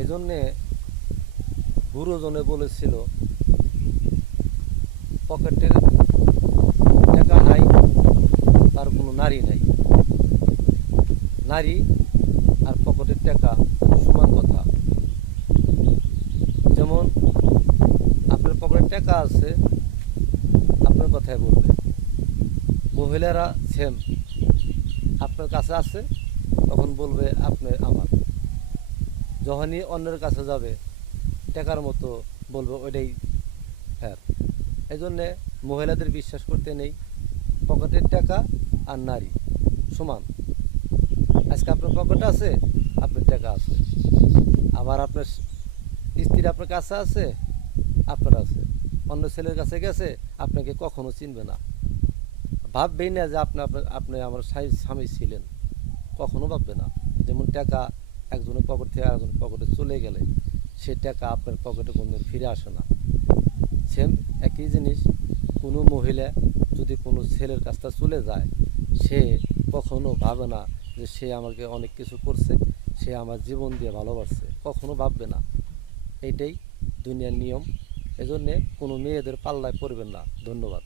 এই জন্যে গুরুজনে বলেছিল, পকেটের টাকা নাই তার কোনো নারী নাই। নারী আর পকেটের টাকা সমান কথা। যেমন আপনার পকেটের টাকা আছে, আপনার কথাই বলবে। মহিলারা সেম, আপনার কাছে আছে তখন বলবে আপনি আমার। যখনই অন্যের কাছে যাবে টাকার মতো বলবে ওইটাই ফের। এই জন্যে মহিলাদের বিশ্বাস করতে নেই। পকেটের টাকা আর নারী সমান। আজকে আপনার পকেটে আছে, আপনার টাকা আছে। আবার আপনার স্ত্রী আপনার কাছে আছে, আপনার আছে। অন্য ছেলের কাছে গেছে, আপনাকে কখনো চিনবে না। ভাববেই না যে আপনি আমার স্বামী ছিলেন, কখনো ভাববে না। যেমন টাকা একজনের পকেট থেকে আরেকজনের পকেটে চলে গেলে সে টাকা আপনার পকেটে কোনোদিন ফিরে আসে না। সেম একই জিনিস, কোনো মহিলা যদি কোনো ছেলের কাছটা চলে যায়, সে কখনো ভাবে না যে সে আমাকে অনেক কিছু করছে, সে আমার জীবন দিয়ে ভালোবাসছে, কখনো ভাববে না। এইটাই দুনিয়ার নিয়ম। এজন্যে কোনো মেয়েদের পাল্লায় পড়বেন না। ধন্যবাদ।